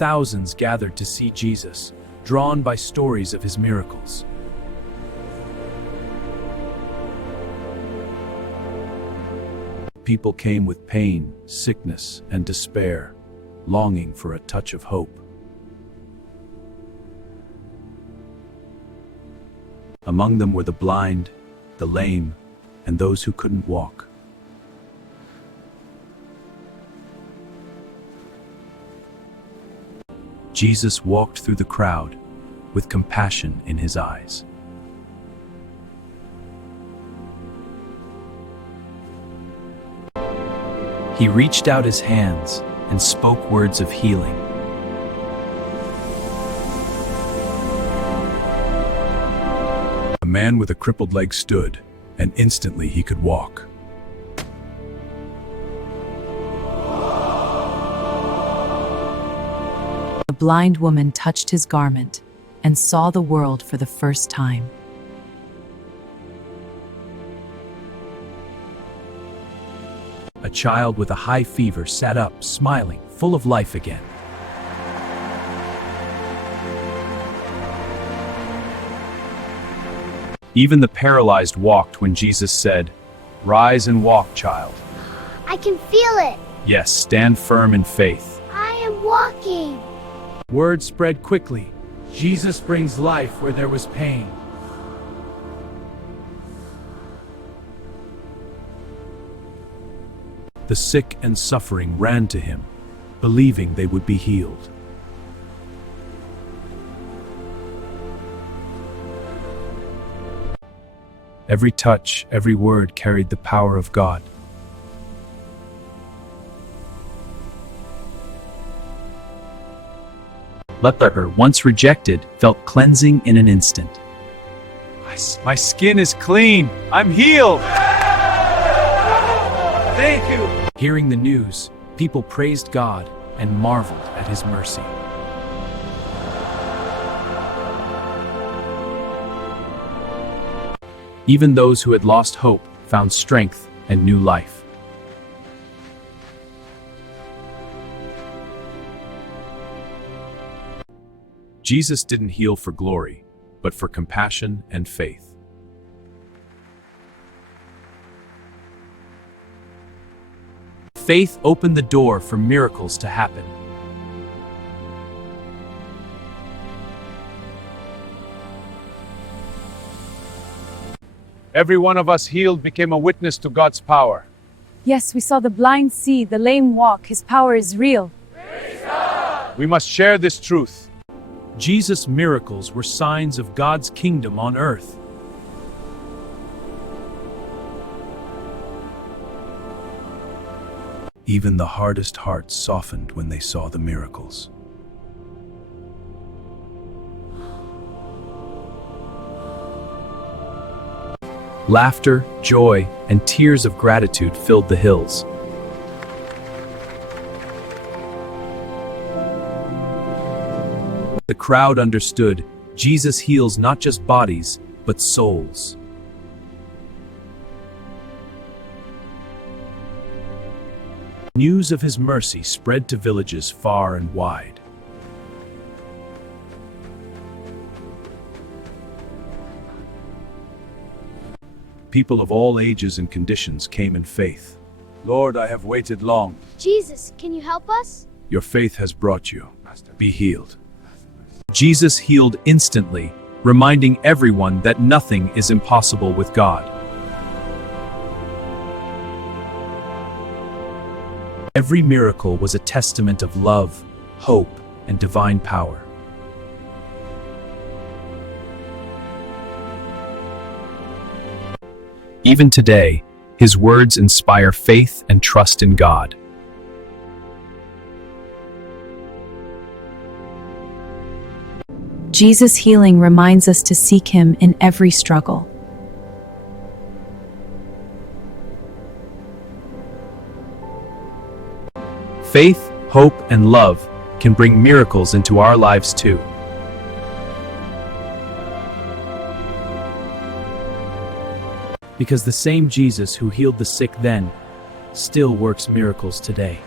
thousands gathered to see Jesus, drawn by stories of his miracles. People came with pain, sickness, and despair, longing for a touch of hope. Among them were the blind, the lame, and those who couldn't walk. Jesus walked through the crowd with compassion in his eyes. He reached out his hands and spoke words of healing. A man with a crippled leg stood, and instantly he could walk. A blind woman touched his garment and saw the world for the first time. A child with a high fever sat up, smiling, full of life again. Even the paralyzed walked when Jesus said, "Rise and walk, child." I can feel it. Yes, stand firm in faith. I am walking. Word spread quickly. Jesus brings life where there was pain. The sick and suffering ran to him, believing they would be healed. Every touch, every word carried the power of God. Leper, once rejected, felt cleansing in an instant. My skin is clean. I'm healed. Thank you. Hearing the news, people praised God and marveled at his mercy. Even those who had lost hope found strength and new life. Jesus didn't heal for glory, but for compassion and faith. Faith opened the door for miracles to happen. Every one of us healed became a witness to God's power. Yes, we saw the blind see, the lame walk. His power is real. We must share this truth. Jesus' miracles were signs of God's kingdom on earth. Even the hardest hearts softened when they saw the miracles. Laughter, joy, and tears of gratitude filled the hills. The crowd understood Jesus heals not just bodies, but souls. News of his mercy spread to villages far and wide. People of all ages and conditions came in faith. Lord, I have waited long. Jesus, can you help us? Your faith has brought you. Be healed. Jesus healed instantly, reminding everyone that nothing is impossible with God. Every miracle was a testament of love, hope, and divine power. Even today, his words inspire faith and trust in God. Jesus' healing reminds us to seek him in every struggle. Faith, hope, and love can bring miracles into our lives too. Because the same Jesus who healed the sick then still works miracles today.